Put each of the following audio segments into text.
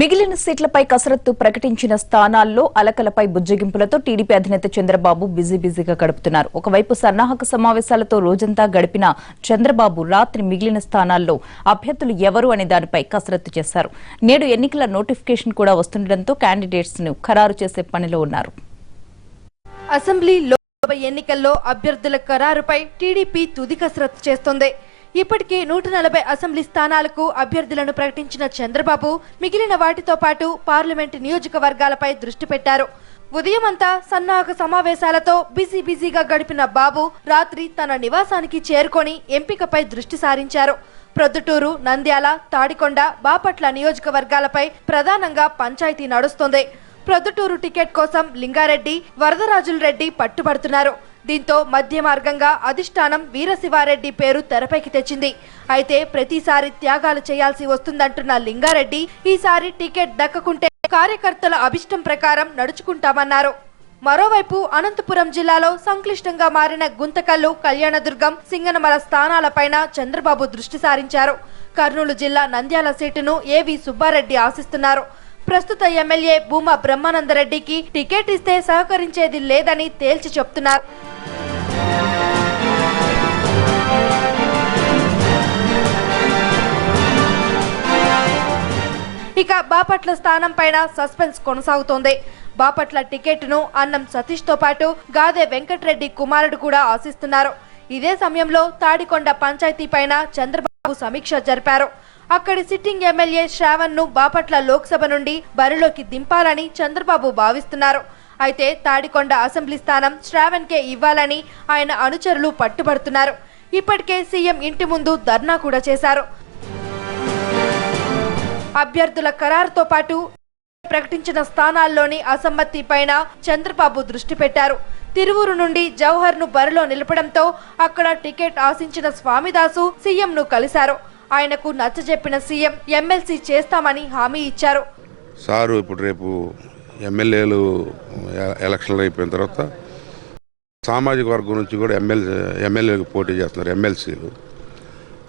మిగిలిన సీట్లపై కసరత్తు ప్రకటించిన స్థానాల్లో అలకలపై బుజ్జగింపులతో టీడీపీ అధినేత చంద్రబాబు బిజీగా గడుపుతున్నారు. ఒకవైపు సన్నాహక సమావేశాలతో రోజంతా గడిపిన చంద్రబాబు రాత్రి మిగిలిన స్థానాల్లో అభ్యర్థులు ఎవరు అనే దానిపై కసరత్తు చేశారు. నేడు ఎన్నికల నోటిఫికేషన్ కూడా వస్తుండటంతో క్యాండిడేట్స్ ను ఖరారు చేసే పనిలో ఉన్నారు. అసెంబ్లీ లోక్సభ ఎన్నికల్లో అభ్యర్థుల ఖరారుపై టీడీపీ తుది కసరత్తు చేస్తోంది. ఇప్పటికే 140 అసెంబ్లీ స్థానాలకు అభ్యర్థులను ప్రకటించిన చంద్రబాబు మిగిలిన వాటితో పాటు పార్లమెంటు నియోజకవర్గాలపై దృష్టి పెట్టారు. ఉదయమంతా సన్నాహక సమావేశాలతో బిజీగా గడిపిన బాబు రాత్రి తన నివాసానికి చేరుకొని ఎంపికపై దృష్టి సారించారు. ప్రొద్దుటూరు, నంద్యాల, తాడికొండ, బాపట్ల నియోజకవర్గాలపై ప్రధానంగా పంచాయతీ నడుస్తోంది. ప్రొద్దుటూరు టికెట్ కోసం లింగారెడ్డి, వరదరాజుల రెడ్డి పట్టుబడుతున్నారు. దీంతో మధ్య మార్గంగా అధిష్టానం వీరశివారెడ్డి పేరు తెరపైకి తెచ్చింది. అయితే ప్రతిసారి త్యాగాలు చేయాల్సి వస్తుందంటున్న లింగారెడ్డి ఈసారి టికెట్ దక్కకుంటే కార్యకర్తల అభిష్టం ప్రకారం నడుచుకుంటామన్నారు. మరోవైపు అనంతపురం జిల్లాలో సంక్లిష్టంగా మారిన గుంతకల్లు, కళ్యాణదుర్గం, సింగనమల స్థానాలపైన చంద్రబాబు దృష్టి సారించారు. కర్నూలు జిల్లా నంద్యాల సీటును ఏవి సుబ్బారెడ్డి ఆశిస్తున్నారు. ప్రస్తుత ఎమ్మెల్యే భూమా బ్రహ్మానందరెడ్డికి టికెట్ ఇస్తే సహకరించేది లేదని తేల్చి చెప్తున్నారు. ఇక బాపట్ల స్థానం పైన సస్పెన్స్ కొనసాగుతోంది. బాపట్ల టికెట్ను అన్నం సతీష్ తో పాటు గాదే వెంకటరెడ్డి కుమారుడు కూడా ఆశిస్తున్నారు. ఇదే సమయంలో తాడికొండ పంచాయతీ పైన చంద్రబాబు సమీక్ష జరిపారు. అక్కడి సిట్టింగ్ ఎమ్మెల్యే శ్రావణ్ ను బాపట్ల లోక్సభ నుండి బరిలోకి దింపాలని చంద్రబాబు భావిస్తున్నారు. అయితే తాడికొండ అసెంబ్లీ స్థానం శ్రావణ్ కే ఇవ్వాలని ఆయన అనుచరులు పట్టుబడుతున్నారు. ఇప్పటికే సీఎం ఇంటి ముందు ధర్నా కూడా చేశారు. అభ్యర్థుల ఖరారుతో పాటు ప్రకటించిన స్థానాల్లోని అసమ్మతి పైన చంద్రబాబు దృష్టి పెట్టారు. తిరువూరు నుండి జవహర్ ను బరిలో నిలపడంతో అక్కడ టికెట్ ఆశించిన స్వామిదాసు సీఎం ను కలిశారు. ఆయనకు నచ్చజెప్పిన సీఎం ఎమ్మెల్సీ చేస్తామని హామీ ఇచ్చారు. సారు ఇప్పుడు రేపు ఎమ్మెల్యేలు ఎలక్షన్లు అయిపోయిన తర్వాత సామాజిక వర్గం నుంచి కూడా ఎమ్మెల్యేలకు పోటీ చేస్తున్నారు. ఎమ్మెల్సీలు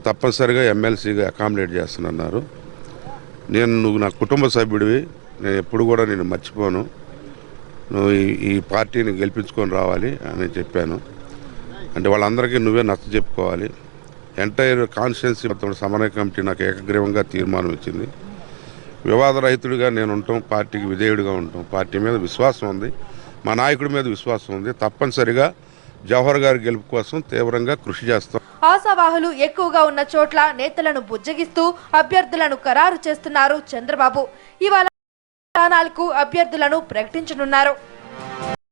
తప్పనిసరిగా ఎమ్మెల్సీగా అకామిడేట్ చేస్తున్నారు. నువ్వు నా కుటుంబ సభ్యుడివి, నేను ఎప్పుడు కూడా నేను మర్చిపోను, నువ్వు ఈ పార్టీని గెలిపించుకొని రావాలి అని చెప్పాను. అంటే వాళ్ళందరికీ నువ్వే నచ్చ చెప్పుకోవాలి. ఎంటైర్ కాన్స్టిట్యున్సీ మొత్తం సమన్వయ కమిటీ నాకు ఏకగ్రీవంగా తీర్మానం ఇచ్చింది. వివాదరహితుడిగా నేను ఉంటాం, పార్టీకి విధేయుడిగా ఉంటాం. పార్టీ మీద విశ్వాసం ఉంది, మా నాయకుడి మీద విశ్వాసం ఉంది. తప్పనిసరిగా జవహర్ గారి గెలుపు కోసం తీవ్రంగా కృషి చేస్తాం. ఆశావాహులు ఎక్కువగా ఉన్న చోట్ల నేతలను బుజ్జగిస్తూ అభ్యర్థులను ఖరారు చేస్తున్నారు చంద్రబాబు. ఇవాళ స్థానాలకు అభ్యర్థులను ప్రకటించనున్నారు.